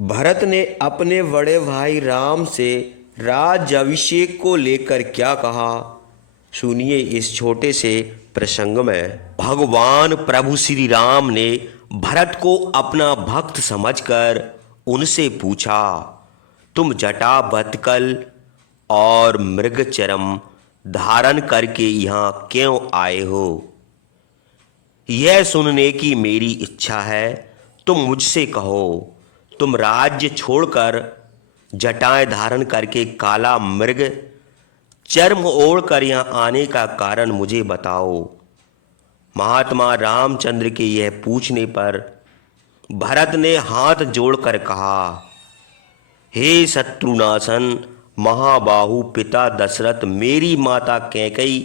भरत ने अपने बड़े भाई राम से राज्याभिषेक को लेकर क्या कहा, सुनिए इस छोटे से प्रसंग में। भगवान प्रभु श्री राम ने भरत को अपना भक्त समझकर उनसे पूछा, तुम जटा वत्कल और मृगचरम धारण करके यहाँ क्यों आए हो? यह सुनने की मेरी इच्छा है। तुम मुझसे कहो, तुम राज्य छोड़कर जटाएं धारण करके काला मृग चर्म ओढ़कर यहाँ आने का कारण मुझे बताओ। महात्मा रामचंद्र के यह पूछने पर भरत ने हाथ जोड़कर कहा, हे शत्रुनाशन महाबाहु पिता दशरथ, मेरी माता कैकेयी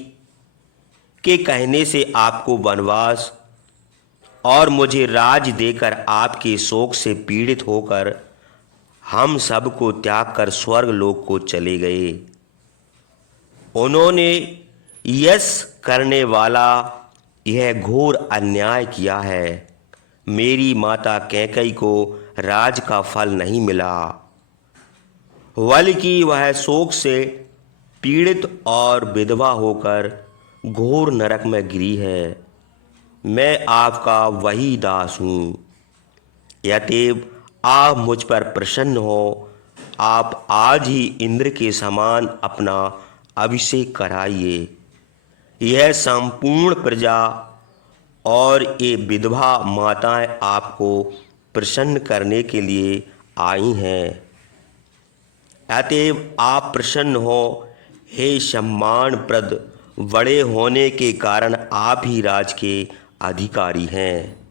के कहने से आपको वनवास और मुझे राज देकर आपके शोक से पीड़ित होकर हम सबको त्याग कर स्वर्ग लोक को चले गए। उन्होंने यश करने वाला यह घोर अन्याय किया है। मेरी माता कैकेयी को राज का फल नहीं मिला, बल्कि वह शोक से पीड़ित और विधवा होकर घोर नरक में गिरी है। मैं आपका वही दास हूँ। अतएव आप मुझ पर प्रसन्न हो। आप आज ही इंद्र के समान अपना अभिषेक कराइए। यह संपूर्ण प्रजा और ये विधवा माताएं आपको प्रसन्न करने के लिए आई हैं। अतएव आप प्रसन्न हो। हे सम्मानप्रद, बड़े होने के कारण आप ही राज के अधिकारी हैं।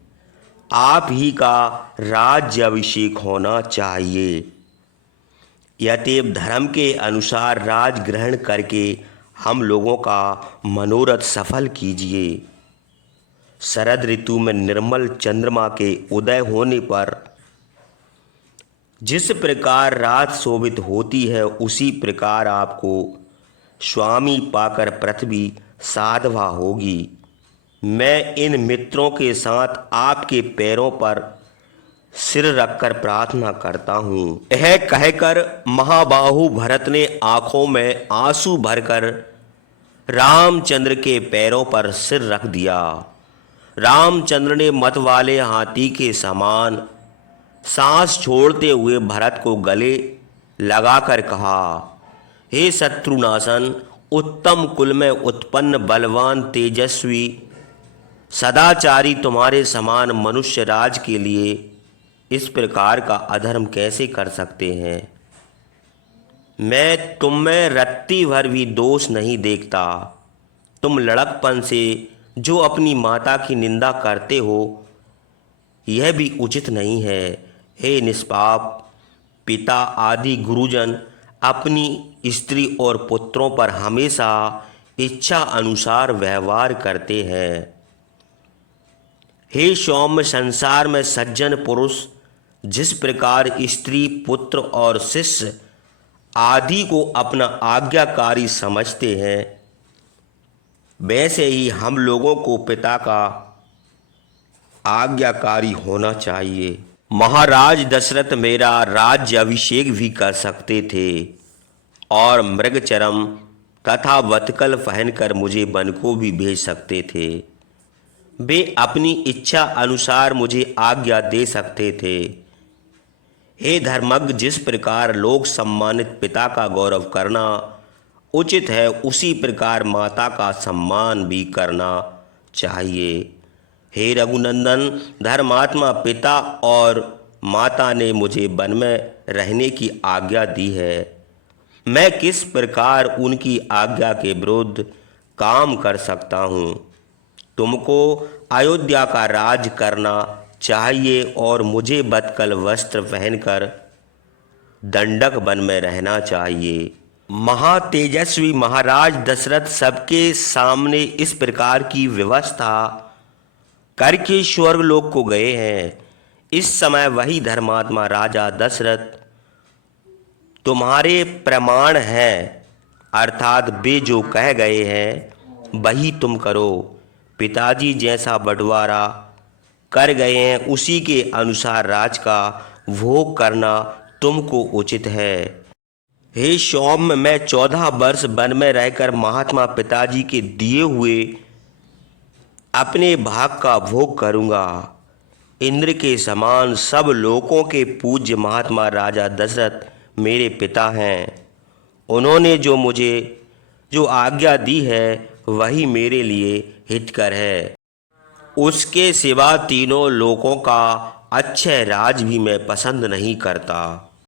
आप ही का राज्याभिषेक होना चाहिए। अतएव धर्म के अनुसार राज ग्रहण करके हम लोगों का मनोरथ सफल कीजिए। शरद ऋतु में निर्मल चंद्रमा के उदय होने पर जिस प्रकार रात शोभित होती है, उसी प्रकार आपको स्वामी पाकर पृथ्वी साधवा होगी। मैं इन मित्रों के साथ आपके पैरों पर सिर रखकर प्रार्थना करता हूँ। यह कहकर महाबाहु भरत ने आंखों में आंसू भरकर रामचंद्र के पैरों पर सिर रख दिया। रामचंद्र ने मत वाले हाथी के समान सांस छोड़ते हुए भरत को गले लगाकर कहा, हे शत्रुनाशन, उत्तम कुल में उत्पन्न बलवान तेजस्वी सदाचारी तुम्हारे समान मनुष्य राज के लिए इस प्रकार का अधर्म कैसे कर सकते हैं? मैं तुम में रत्ती भर भी दोष नहीं देखता। तुम लड़कपन से जो अपनी माता की निंदा करते हो, यह भी उचित नहीं है। हे निष्पाप, पिता आदि गुरुजन अपनी स्त्री और पुत्रों पर हमेशा इच्छा अनुसार व्यवहार करते हैं। हे सौम्य, संसार में सज्जन पुरुष जिस प्रकार स्त्री, पुत्र और शिष्य आदि को अपना आज्ञाकारी समझते हैं, वैसे ही हम लोगों को पिता का आज्ञाकारी होना चाहिए। महाराज दशरथ मेरा राज्याभिषेक भी कर सकते थे और मृगचरम तथा वत्कल पहनकर मुझे वन को भी भेज सकते थे। वे अपनी इच्छा अनुसार मुझे आज्ञा दे सकते थे। हे धर्मज्ञ, जिस प्रकार लोग सम्मानित पिता का गौरव करना उचित है, उसी प्रकार माता का सम्मान भी करना चाहिए। हे रघुनंदन, धर्मात्मा पिता और माता ने मुझे वन में रहने की आज्ञा दी है। मैं किस प्रकार उनकी आज्ञा के विरुद्ध काम कर सकता हूँ? तुमको अयोध्या का राज करना चाहिए और मुझे वत्कल वस्त्र पहनकर दंडक वन में रहना चाहिए। महातेजस्वी महाराज दशरथ सबके सामने इस प्रकार की व्यवस्था करके स्वर्ग लोक को गए हैं। इस समय वही धर्मात्मा राजा दशरथ तुम्हारे प्रमाण हैं, अर्थात वे जो कह गए हैं वही तुम करो। पिताजी जैसा बंटवारा कर गए हैं, उसी के अनुसार राज का भोग करना तुमको उचित है। हे सौम्य, मैं 14 वर्ष वन में रहकर महात्मा पिताजी के दिए हुए अपने भाग का भोग करूँगा। इंद्र के समान सब लोगों के पूज्य महात्मा राजा दशरथ मेरे पिता हैं। उन्होंने जो आज्ञा दी है वही मेरे लिए हितकर है। उसके सिवा तीनों लोकों का अच्छे राज भी मैं पसंद नहीं करता।